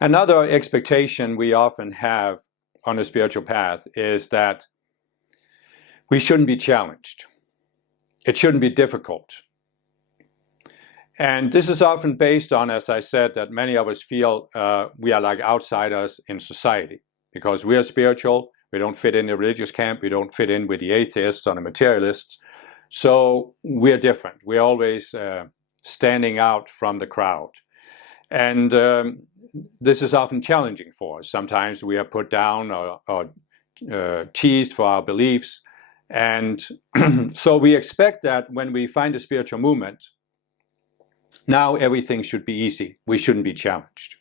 Another expectation we often have on a spiritual path is that we shouldn't be challenged. It shouldn't be difficult. And this is often based on, as I said, that many of us feel we are like outsiders in society because we are spiritual. We don't fit in the religious camp. We don't fit in with the atheists or the materialists. So we're different. We're always standing out from the crowd. And this is often challenging for us. Sometimes we are put down or teased for our beliefs. And so we expect that when we find a spiritual movement, now everything should be easy. We shouldn't be challenged.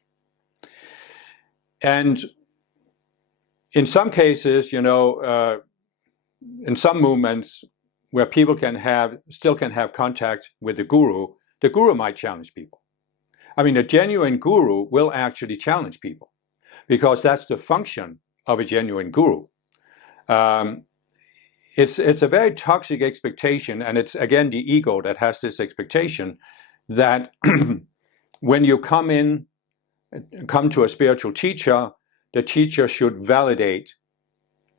And in some cases, in some movements where people still can have contact with the guru might challenge people. I mean, a genuine guru will actually challenge people because that's the function of a genuine guru. It's a very toxic expectation, and it's again the ego that has this expectation that when you come to a spiritual teacher, the teacher should validate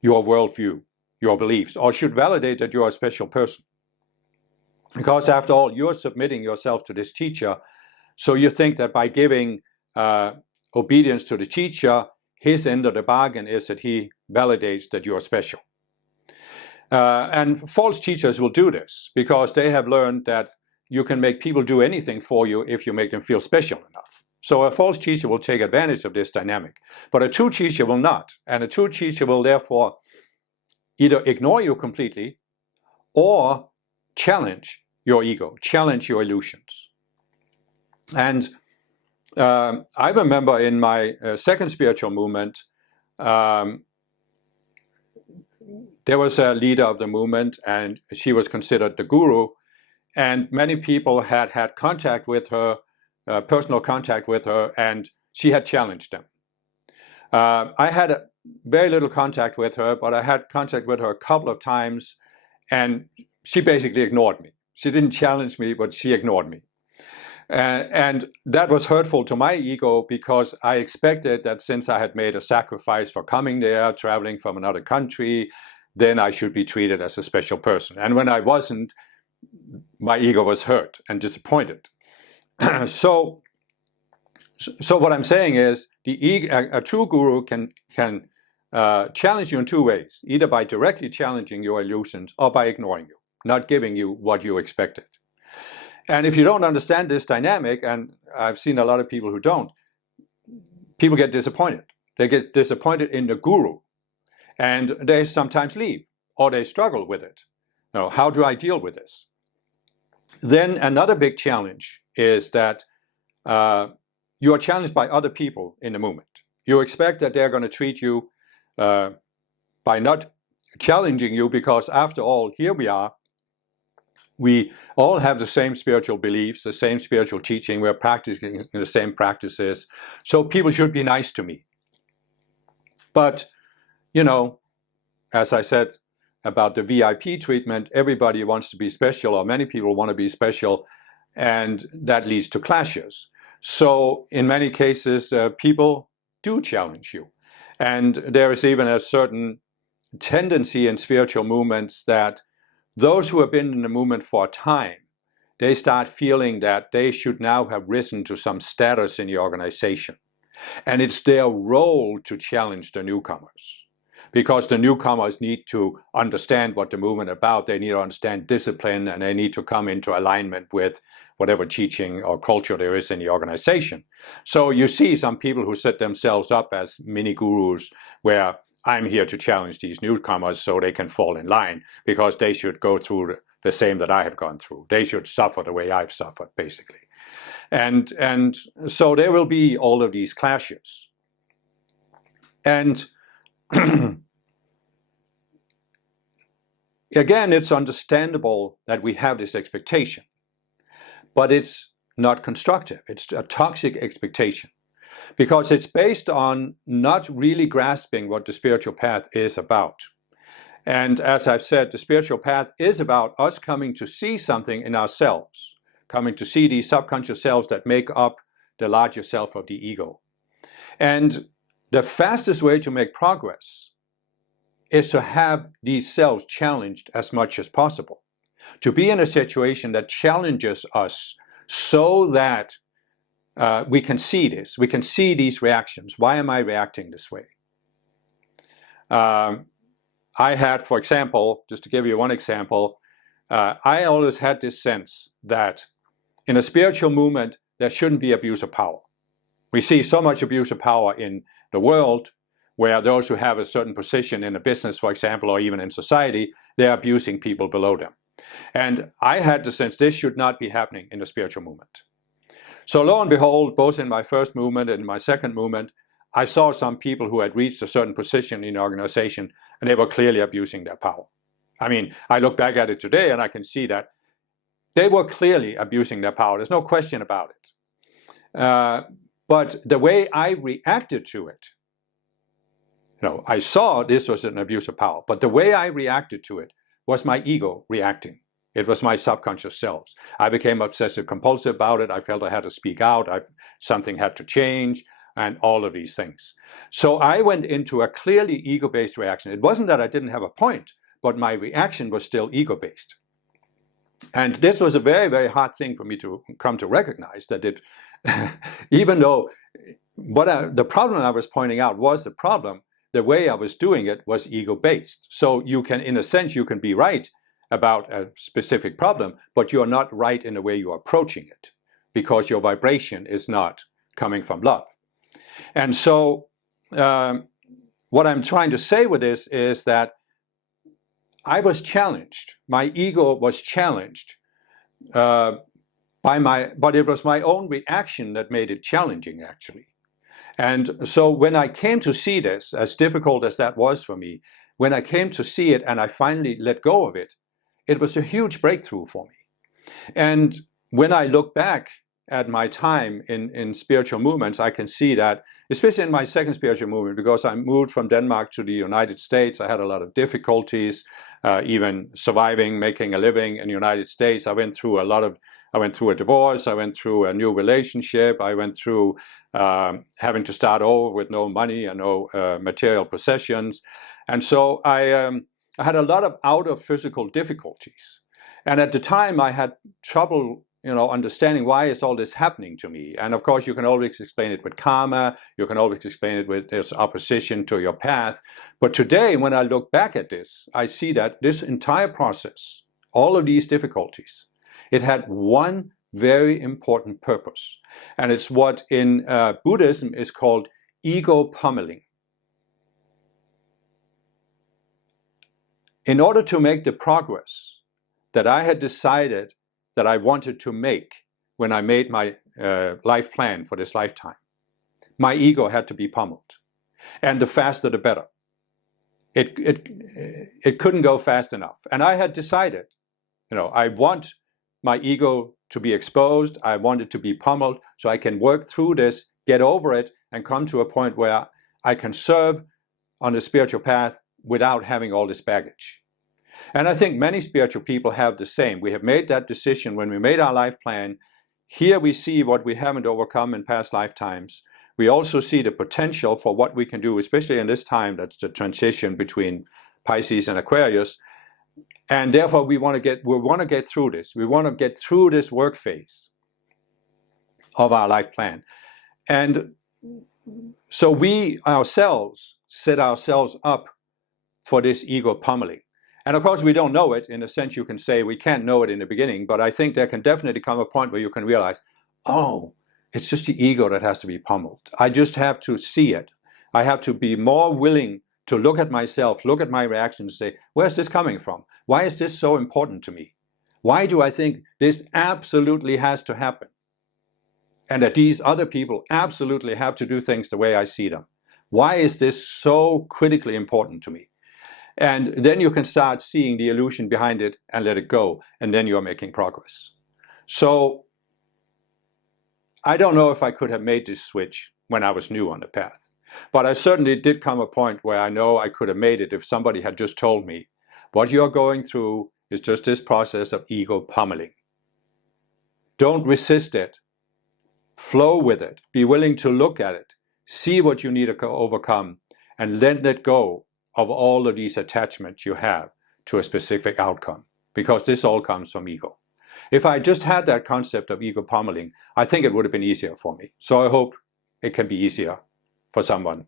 your worldview, your beliefs, or should validate that you're a special person. Because after all, you're submitting yourself to this teacher, so you think that by giving obedience to the teacher, his end of the bargain is that he validates that you're special. And false teachers will do this because they have learned that you can make people do anything for you if you make them feel special enough. So a false teacher will take advantage of this dynamic, but a true teacher will not. And a true teacher will therefore either ignore you completely or challenge your ego, challenge your illusions. And I remember in my second spiritual movement, there was a leader of the movement and she was considered the guru. And many people had contact with her, personal contact with her, and she had challenged them. I had very little contact with her, but I had contact with her a couple of times, and she basically ignored me. She didn't challenge me, but she ignored me. And that was hurtful to my ego because I expected that since I had made a sacrifice for coming there, traveling from another country, then I should be treated as a special person. And when I wasn't, my ego was hurt and disappointed. So what I'm saying is, a true guru can challenge you in two ways, either by directly challenging your illusions or by ignoring you, not giving you what you expected. And if you don't understand this dynamic, and I've seen a lot of people who don't, people get disappointed. They get disappointed in the guru, and they sometimes leave, or they struggle with it. Now, how do I deal with this? Then another big challenge is that you are challenged by other people in the movement. You expect that they're going to treat you by not challenging you because, after all, here we are. We all have the same spiritual beliefs, the same spiritual teaching. We're practicing the same practices. So people should be nice to me. But, as I said about the VIP treatment, everybody wants to be special, or many people want to be special, and that leads to clashes. So in many cases, people do challenge you. And there is even a certain tendency in spiritual movements that those who have been in the movement for a time, they start feeling that they should now have risen to some status in the organization. And it's their role to challenge the newcomers, because the newcomers need to understand what the movement is about. They need to understand discipline, and they need to come into alignment with whatever teaching or culture there is in the organization. So you see some people who set themselves up as mini gurus, where I'm here to challenge these newcomers so they can fall in line, because they should go through the same that I have gone through. They should suffer the way I've suffered, basically. And so there will be all of these clashes. And again, it's understandable that we have this expectation, but it's not constructive. It's a toxic expectation, because it's based on not really grasping what the spiritual path is about. And as I've said, the spiritual path is about us coming to see something in ourselves, coming to see these subconscious selves that make up the larger self of the ego. And the fastest way to make progress is to have these selves challenged as much as possible. To be in a situation that challenges us so that we can see this, we can see these reactions. Why am I reacting this way? I had, for example, just to give you one example, I always had this sense that in a spiritual movement, there shouldn't be abuse of power. We see so much abuse of power in the world, where those who have a certain position in a business, for example, or even in society, they're abusing people below them. And I had the sense this should not be happening in the spiritual movement. So lo and behold, both in my first movement and my second movement, I saw some people who had reached a certain position in the organization, and they were clearly abusing their power. I mean, I look back at it today and I can see that they were clearly abusing their power. There's no question about it. But the way I reacted to it, I saw this was an abuse of power, but the way I reacted to it was my ego reacting. It was my subconscious selves. I became obsessive compulsive about it. I felt I had to speak out. Something had to change, and all of these things. So I went into a clearly ego-based reaction. It wasn't that I didn't have a point, but my reaction was still ego-based. And this was a very, very hard thing for me to come to recognize, that it, even though the problem I was pointing out was the problem, the way I was doing it was ego-based. So you can, in a sense, you can be right about a specific problem, but you're not right in the way you're approaching it, because your vibration is not coming from love. And so what I'm trying to say with this is that I was challenged. My ego was challenged but it was my own reaction that made it challenging, actually. And so when I came to see this, as difficult as that was for me, when I came to see it and I finally let go of it, it was a huge breakthrough for me. And when I look back at my time in spiritual movements, I can see that, especially in my second spiritual movement, because I moved from Denmark to the United States, I had a lot of difficulties, even surviving, making a living in the United States. I went through a divorce, I went through a new relationship, I went through having to start over with no money and no material possessions. And so I had a lot of outer physical difficulties. And at the time I had trouble understanding why is all this happening to me. And of course, you can always explain it with karma. You can always explain it with this opposition to your path. But today, when I look back at this, I see that this entire process, all of these difficulties, it had one very important purpose. And it's what in Buddhism is called ego pummeling. In order to make the progress that I had decided that I wanted to make when I made my life plan for this lifetime, my ego had to be pummeled. And the faster the better. It couldn't go fast enough. And I had decided, I want my ego to be exposed, I want it to be pummeled, so I can work through this, get over it, and come to a point where I can serve on the spiritual path without having all this baggage. And I think many spiritual people have the same. We have made that decision when we made our life plan. Here we see what we haven't overcome in past lifetimes. We also see the potential for what we can do, especially in this time, that's the transition between Pisces and Aquarius. And therefore we want to get through this. We want to get through this work phase of our life plan. And so we ourselves set ourselves up for this ego pummeling. And of course, we don't know it. In a sense, you can say we can't know it in the beginning, but I think there can definitely come a point where you can realize, oh, it's just the ego that has to be pummeled. I just have to see it. I have to be more willing to look at myself, look at my reactions, and say, where's this coming from? Why is this so important to me? Why do I think this absolutely has to happen? And that these other people absolutely have to do things the way I see them. Why is this so critically important to me? And then you can start seeing the illusion behind it and let it go, and then you're making progress. So I don't know if I could have made this switch when I was new on the path, but I certainly did come a point where I know I could have made it if somebody had just told me, what you're going through is just this process of ego pummeling. Don't resist it. Flow with it. Be willing to look at it. see what you need to overcome, and then let go of all of these attachments you have to a specific outcome, because this all comes from ego. If I just had that concept of ego pummeling, I think it would have been easier for me. So I hope it can be easier for someone